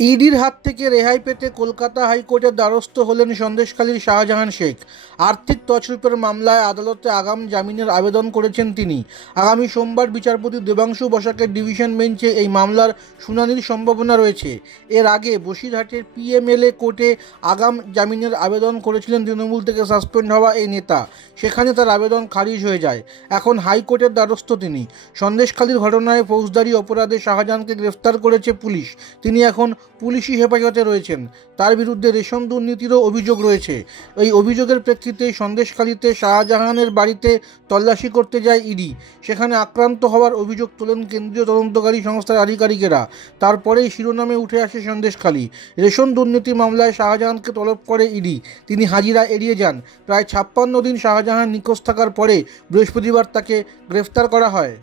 ইডির হাত থেকে রেহাই পেতে কলকাতা হাইকোর্টের দ্বারস্থ হলেন সন্দেশখালীর শাহজাহান শেখ। আর্থিক তছরূপের মামলায় আদালতে আগাম জামিনের আবেদন করেছেন তিনি। আগামী সোমবার বিচারপতি দেবাংশু বসাকের ডিভিশন বেঞ্চে এই মামলার শুনানির সম্ভাবনা রয়েছে। এর আগে বসিরহাটের পিএমএলএ কোর্টে আগাম জামিনের আবেদন করেছিলেন তৃণমূল থেকে সাসপেন্ড হওয়া এই নেতা। সেখানে তার আবেদন খারিজ হয়ে যায়। এখন হাইকোর্টের দ্বারস্থ তিনি। সন্দেশখালীর ঘটনায় ফৌজদারি অপরাধে শাহজাহানকে গ্রেফতার করেছে পুলিশ। তিনি এখন পুলিশি হেফাজতে রয়েছেন। তার বিরুদ্ধে রেশন দুর্নীতিরও অভিযোগ রয়েছে। এই অভিযোগের প্রেক্ষিতে সন্দেশখালীতে শাহজাহানের বাড়িতে তল্লাশি করতে যায় ইডি। সেখানে আক্রান্ত হওয়ার অভিযোগ তোলেন কেন্দ্রীয় তদন্তকারী সংস্থার আধিকারিকেরা। তারপরেই শিরোনামে উঠে আসে সন্দেশখালী। রেশন দুর্নীতি মামলায় শাহজাহানকে তলব করে ইডি। তিনি হাজিরা এড়িয়ে যান। প্রায় 56 দিন শাহজাহান নিখোঁজ থাকার পরে বৃহস্পতিবার তাকে গ্রেফতার করা হয়।